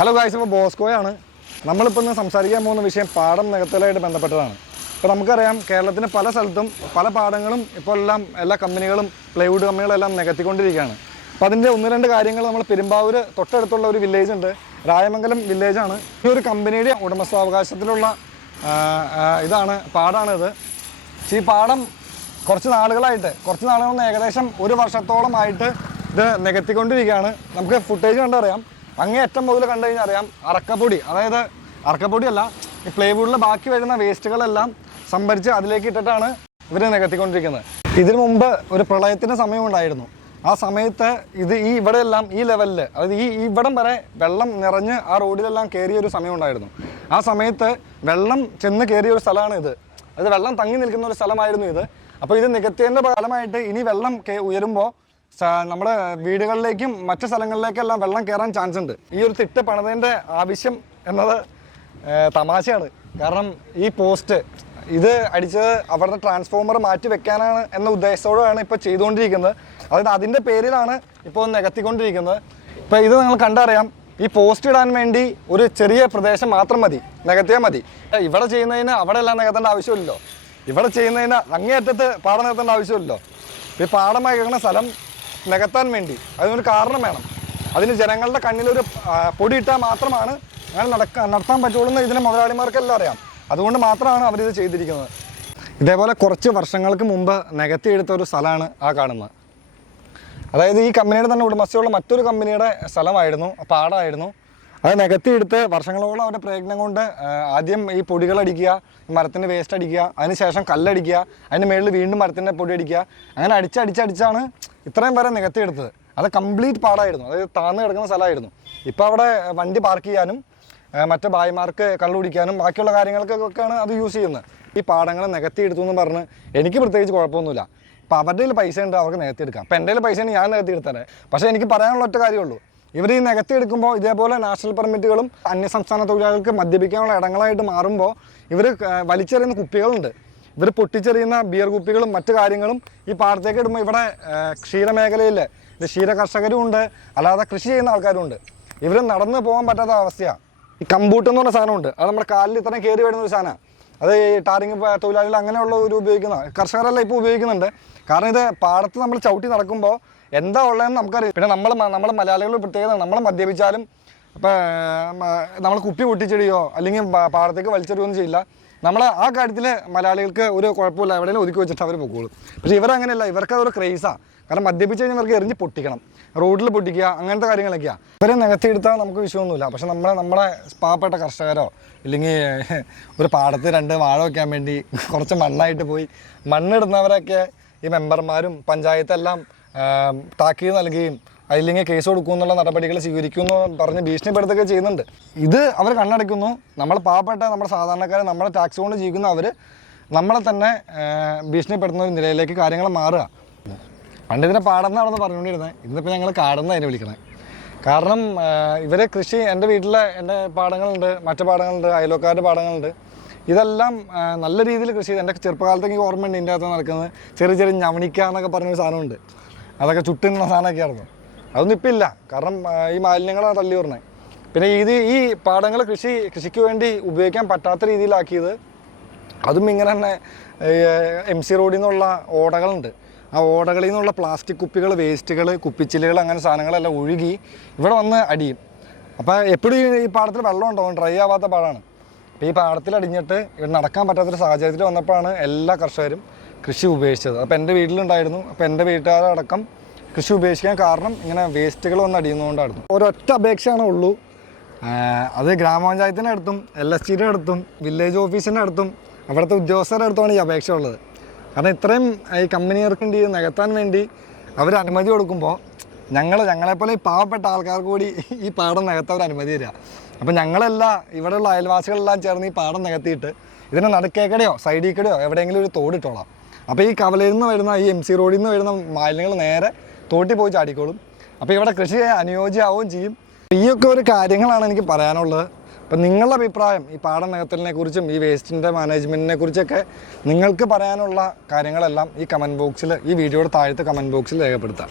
Hello guys, ഇപ്പോൾ ബോസ്കോയാണ്. നമ്മളിപ്പോൾ ഇന്ന് സംസാരിക്കാൻ പോകുന്ന വിഷയം പാടം നികത്തലായിട്ട് ബന്ധപ്പെട്ടതാണ്. ഇപ്പോൾ നമുക്കറിയാം, കേരളത്തിന് പല സ്ഥലത്തും പല പാടങ്ങളും ഇപ്പോൾ എല്ലാ കമ്പനികളും പ്ലൈവുഡ് കമ്പനികളെല്ലാം നികത്തിക്കൊണ്ടിരിക്കുകയാണ്. അപ്പോൾ അതിൻ്റെ ഒന്ന് രണ്ട് കാര്യങ്ങൾ നമ്മൾ പെരുമ്പാവൂർ തൊട്ടടുത്തുള്ള ഒരു വില്ലേജ് ഉണ്ട്, രായമംഗലം വില്ലേജാണ്. ഈ ഒരു കമ്പനിയുടെ ഉടമസ്ഥാവകാശത്തിലുള്ള പാടാണിത്. ഈ പാടം കുറച്ച് നാളുകളെന്ന് ഏകദേശം ഒരു വർഷത്തോളമായിട്ട് ഇത് നികത്തിക്കൊണ്ടിരിക്കുകയാണ്. നമുക്ക് ഫുട്ടേജ് കണ്ടറിയാം. അങ്ങേയറ്റം മുതൽ കണ്ടു കഴിഞ്ഞാൽ അറിയാം, അറക്കപ്പൊടി, അതായത് അറക്കപ്പൊടിയല്ല, ഈ പ്ലൈവുഡിൽ ബാക്കി വരുന്ന വേസ്റ്റുകളെല്ലാം സംഭരിച്ച് അതിലേക്ക് ഇട്ടിട്ടാണ് ഇവർ നികത്തിക്കൊണ്ടിരിക്കുന്നത്. ഇതിനു മുമ്പ് ഒരു പ്രളയത്തിൻ്റെ സമയമുണ്ടായിരുന്നു. ആ സമയത്ത് ഇവിടെയെല്ലാം ഈ ലെവലിൽ, അതായത് ഇവിടം വരെ വെള്ളം നിറഞ്ഞ് ആ റോഡിലെല്ലാം കയറിയൊരു സമയമുണ്ടായിരുന്നു. ആ സമയത്ത് വെള്ളം ചെന്ന് കയറിയ ഒരു സ്ഥലമാണ് ഇത്. അത് വെള്ളം തങ്ങി നിൽക്കുന്ന ഒരു സ്ഥലമായിരുന്നു ഇത്. അപ്പോൾ ഇത് നികത്തിയതിൻ്റെ ഫലമായിട്ട് ഇനി വെള്ളം ഉയരുമ്പോൾ നമ്മുടെ വീടുകളിലേക്കും മറ്റു സ്ഥലങ്ങളിലേക്കെല്ലാം വെള്ളം കയറാൻ ചാൻസ് ഉണ്ട്. ഈ ഒരു തിട്ട് പണിതതിൻ്റെ ആവശ്യം എന്നത് തമാശയാണ്. കാരണം ഈ പോസ്റ്റ് ഇത് അടിച്ചത് അവരുടെ ട്രാൻസ്ഫോമർ മാറ്റി വെക്കാനാണ് എന്ന ഉദ്ദേശത്തോടെയാണ് ഇപ്പോൾ ചെയ്തുകൊണ്ടിരിക്കുന്നത്. അതായത് അതിൻ്റെ പേരിലാണ് ഇപ്പോൾ നികത്തിക്കൊണ്ടിരിക്കുന്നത്. ഇപ്പോൾ ഇത് നിങ്ങൾ കണ്ടറിയാം, ഈ പോസ്റ്റ് ഇടാൻ വേണ്ടി ഒരു ചെറിയ പ്രദേശം മാത്രം മതി, നികത്തിയാൽ മതി. ഇവിടെ ചെയ്യുന്നതിന് അവിടെ എല്ലാം നികത്തേണ്ട ആവശ്യമില്ലല്ലോ. ഇവിടെ ചെയ്യുന്നതിന് അങ്ങേയറ്റത്ത് പാടം നികത്തേണ്ട ആവശ്യമില്ലല്ലോ. ഈ പാടമായി കിടക്കുന്ന സ്ഥലം നികത്താൻ വേണ്ടി അതിനൊരു കാരണം വേണം. അതിന് ജനങ്ങളുടെ കണ്ണിലൊരു പൊടിയിട്ടാൽ മാത്രമാണ് അങ്ങനെ നടത്താൻ പറ്റുള്ളൂ എന്ന് ഇതിന് മുതലാളിമാർക്കെല്ലാം അറിയാം. അതുകൊണ്ട് മാത്രമാണ് അവരിത് ചെയ്തിരിക്കുന്നത്. ഇതേപോലെ കുറച്ച് വർഷങ്ങൾക്ക് മുമ്പ് നികത്തിയെടുത്ത ഒരു സ്ഥലമാണ് ആ കാണുന്നത്. അതായത് ഈ കമ്പനിയുടെ തന്നെ ഉടമസ്ഥയുള്ള മറ്റൊരു കമ്പനിയുടെ സ്ഥലമായിരുന്നു, പാടമായിരുന്നു. അത് നികത്തിയെടുത്ത് വർഷങ്ങളോളം അവരുടെ പ്രയത്നം കൊണ്ട് ആദ്യം ഈ പൊടികളടിക്കുക, മരത്തിൻ്റെ വേസ്റ്റ് അടിക്കുക, അതിനുശേഷം കല്ലടിക്കുക, അതിന് മുകളിൽ വീണ്ടും മരത്തിൻ്റെ പൊടി അടിക്കുക, അങ്ങനെ അടിച്ചടിച്ചാണ് ഇത്രയും വരെ നികത്തിയെടുത്തത്. അത് കംപ്ലീറ്റ് പാടായിരുന്നു, അതായത് താഴ്ന്നു കിടക്കുന്ന സ്ഥലമായിരുന്നു. ഇപ്പോൾ അവിടെ വണ്ടി പാർക്ക് ചെയ്യാനും മറ്റു ഭായിമാർക്ക് കള്ളു കുടിക്കാനും ബാക്കിയുള്ള കാര്യങ്ങൾക്കൊക്കെയാണ് അത് യൂസ് ചെയ്യുന്നത്. ഈ പാടങ്ങൾ നികത്തിയെടുത്തു എന്ന് പറഞ്ഞ് എനിക്ക് പ്രത്യേകിച്ച് കുഴപ്പമൊന്നുമില്ല. ഇപ്പോൾ അവരുടെ കയ്യിൽ പൈസ ഉണ്ട്, അവർക്ക് നികത്തിയെടുക്കാം. അപ്പോൾ എൻ്റെ കയ്യിൽ പൈസ ഉണ്ട്, ഞാൻ നികത്തിയെടുത്തേ. പക്ഷേ എനിക്ക് പറയാനുള്ള ഒറ്റ കാര്യമുള്ളൂ, ഇവർ ഈ നികത്തിയെടുക്കുമ്പോൾ ഇതേപോലെ നാഷണൽ പെർമിറ്റുകളും അന്യസംസ്ഥാന തൊഴിലാളികൾക്ക് മദ്യപിക്കാനുള്ള ഇടങ്ങളായിട്ട് മാറുമ്പോൾ ഇവർ വലിച്ചെറിയുന്ന കുപ്പികളുണ്ട്. ഇവർ പൊട്ടിച്ചെറിയുന്ന ബിയർ കുപ്പികളും മറ്റു കാര്യങ്ങളും ഈ പാടത്തേക്ക് ഇടുമ്പോൾ ഇവിടെ ക്ഷീരമേഖലയിൽ ഇത് ക്ഷീര കർഷകരും ഉണ്ട്, അല്ലാതെ കൃഷി ചെയ്യുന്ന ആൾക്കാരും ഉണ്ട്. ഇവർ നടന്നു പോകാൻ പറ്റാത്ത അവസ്ഥയാണ്. ഈ കമ്പൂട്ട് എന്ന് പറഞ്ഞ സാധനമുണ്ട്, അത് നമ്മുടെ കാലിൽ ഇത്രയും കയറി വരുന്ന ഒരു സാധനമാണ്. അത് ഈ ടാറിങ് തൊഴിലാളികൾ അങ്ങനെയുള്ള ഒരു ഉപയോഗിക്കുന്ന കർഷകരെല്ലാം ഇപ്പോൾ ഉപയോഗിക്കുന്നുണ്ട്. കാരണം ഇത് പാടത്ത് നമ്മൾ ചവിട്ടി നടക്കുമ്പോൾ എന്താ ഉള്ളതെന്ന് നമുക്കറിയാം. പിന്നെ നമ്മൾ മലയാളികൾ പ്രത്യേകത, നമ്മൾ മദ്യപിച്ചാലും ഇപ്പം നമ്മൾ കുപ്പി പൊട്ടിച്ചിടുകയോ അല്ലെങ്കിൽ പാടത്തേക്ക് വലിച്ചെറിയുകയൊന്നും ചെയ്യില്ല. നമ്മൾ ആ കാര്യത്തിൽ മലയാളികൾക്ക് ഒരു കുഴപ്പമില്ല, എവിടെയെങ്കിലും ഒതുക്കി വെച്ചിട്ട് അവർ പോകുള്ളൂ. പക്ഷേ ഇവരങ്ങനെയല്ല, ഇവർക്ക് അതൊരു ക്രേസാണ്. കാരണം മദ്യപിച്ച് കഴിഞ്ഞാൽ ഇവർക്ക് എറിഞ്ഞ് പൊട്ടിക്കണം, റോഡിൽ പൊട്ടിക്കുക, അങ്ങനത്തെ കാര്യങ്ങളൊക്കെയാണ്. ഇവരെ നികത്തിയെടുത്താൽ നമുക്ക് വിഷയമൊന്നുമില്ല. പക്ഷെ നമ്മുടെ പാവപ്പെട്ട കർഷകരോ ഇല്ലെങ്കിൽ ഒരു പാടത്ത് 2 വാഴ വയ്ക്കാൻ വേണ്ടി കുറച്ച് മണ്ണായിട്ട് പോയി മണ്ണിടുന്നവരൊക്കെ ഈ മെമ്പർമാരും പഞ്ചായത്തെല്ലാം താക്കീത് നൽകുകയും അതില്ലെങ്കിൽ കേസ് കൊടുക്കുമെന്നുള്ള നടപടികൾ സ്വീകരിക്കുമെന്ന് പറഞ്ഞ് ഭീഷണിപ്പെടുത്തുകയൊക്കെ ചെയ്യുന്നുണ്ട്. ഇത് അവർ കണ്ണടയ്ക്കുന്നു. നമ്മൾ പാവപ്പെട്ട നമ്മുടെ സാധാരണക്കാരെ നമ്മുടെ ടാക്സ് കൊണ്ട് ജീവിക്കുന്ന അവർ നമ്മളെ തന്നെ ഭീഷണിപ്പെടുത്തുന്ന ഒരു നിലയിലേക്ക് കാര്യങ്ങൾ മാറുക. പണ്ട് ഇതിനെ പാടന്നാണെന്ന് പറഞ്ഞുകൊണ്ടിരുന്നത്, ഇന്നിപ്പോൾ ഞങ്ങൾ കാടെന്ന് അതിനെ വിളിക്കണേ. കാരണം ഇവരെ കൃഷി, എൻ്റെ എൻ്റെ പാടങ്ങളുണ്ട്, മറ്റു പാടങ്ങളുണ്ട്, അയൽവക്കാരുടെ പാടങ്ങളുണ്ട്. ഇതെല്ലാം നല്ല രീതിയിൽ കൃഷി ചെയ്ത് എൻ്റെ ചെറുപ്പകാലത്തേക്ക് ഓർമ്മയുണ്ട്. ഇതിൻ്റെ അകത്ത് നടക്കുന്നത് ചെറിയ ഞവണിക്ക എന്നൊക്കെ പറഞ്ഞൊരു സാധനമുണ്ട്. അതൊക്കെ ചുട്ടുന്ന സാധനമൊക്കെ ആയിരുന്നു. അതൊന്നും ഇപ്പം ഇല്ല, കാരണം ഈ മാലിന്യങ്ങളാണ് തള്ളി പറഞ്ഞത്. പിന്നെ ഈ പാടങ്ങൾ കൃഷിക്ക് വേണ്ടി ഉപയോഗിക്കാൻ പറ്റാത്ത രീതിയിലാക്കിയത്, അതും ഇങ്ങനെ തന്നെ MC റോഡിൽ നിന്നുള്ള ഓടകളുണ്ട്. ആ ഓടകളിൽ നിന്നുള്ള പ്ലാസ്റ്റിക് കുപ്പികൾ, വേസ്റ്റുകൾ, കുപ്പിച്ചില്ലുകൾ, അങ്ങനെ സാധനങ്ങളെല്ലാം ഒഴുകി ഇവിടെ വന്ന് അടിയും. അപ്പോൾ എപ്പോഴും ഈ പാടത്തിൽ വെള്ളം ഉണ്ടാവും, ഡ്രൈ ആവാത്ത പാടാണ്. അപ്പോൾ ഈ പാടത്തിൽ അടിഞ്ഞിട്ട് ഇവിടെ നടക്കാൻ പറ്റാത്തൊരു സാഹചര്യത്തിൽ വന്നപ്പോഴാണ് എല്ലാ കർഷകരും കൃഷി ഉപേക്ഷിച്ചത്. അപ്പോൾ എൻ്റെ വീട്ടിലുണ്ടായിരുന്നു. അപ്പോൾ എൻ്റെ വീട്ടുകാരടക്കം കൃഷി ഉപേക്ഷിക്കാൻ കാരണം ഇങ്ങനെ വേസ്റ്റുകൾ വന്ന് അടിയുന്നതുകൊണ്ടായിരുന്നു. ഒരൊറ്റ അപേക്ഷയാണ് ഉള്ളൂ, അത് ഗ്രാമപഞ്ചായത്തിൻ്റെ അടുത്തും LSTയുടെ അടുത്തും വില്ലേജ് ഓഫീസിൻ്റെ അടുത്തും അവിടുത്തെ ഉദ്യോഗസ്ഥരുടെ അടുത്തുമാണ് ഈ അപേക്ഷ ഉള്ളത്. കാരണം ഇത്രയും ഈ കമ്പനികൾക്ക് വേണ്ടി നികത്താൻ വേണ്ടി അവർ അനുമതി കൊടുക്കുമ്പോൾ ഞങ്ങളെപ്പോലെ ഈ പാവപ്പെട്ട ആൾക്കാർക്ക് കൂടി ഈ പാടം നികത്താൻ ഒരു അനുമതി തരിക. അപ്പം ഞങ്ങളെല്ലാം ഇവിടെയുള്ള അയൽവാസികളെല്ലാം ചേർന്ന് ഈ പാടം നികത്തിയിട്ട് ഇതിനെ നടുക്കേക്കടെയോ സൈഡിൽ കൂടെയോ എവിടെയെങ്കിലും ഒരു തോടിട്ടോളാം. അപ്പോൾ ഈ കവലയിൽ നിന്ന് വരുന്ന ഈ MC റോഡിൽ നിന്ന് വരുന്ന മാലിന്യങ്ങൾ നേരെ തോട്ടിൽ പോയി ചാടിക്കോളും. അപ്പോൾ ഇവിടെ കൃഷി അനുയോജ്യമാവുകയും ചെയ്യും. ഈയൊക്കെ ഒരു കാര്യങ്ങളാണ് എനിക്ക് പറയാനുള്ളത്. അപ്പം നിങ്ങളുടെ അഭിപ്രായം ഈ പാടം നികത്തലിനെ കുറിച്ചും ഈ വേസ്റ്റിൻ്റെ മാനേജ്മെൻറ്റിനെ കുറിച്ചൊക്കെ നിങ്ങൾക്ക് പറയാനുള്ള കാര്യങ്ങളെല്ലാം ഈ കമൻറ്റ് ബോക്സിൽ, ഈ വീഡിയോയുടെ താഴത്തെ കമൻറ്റ് ബോക്സിൽ രേഖപ്പെടുത്താം.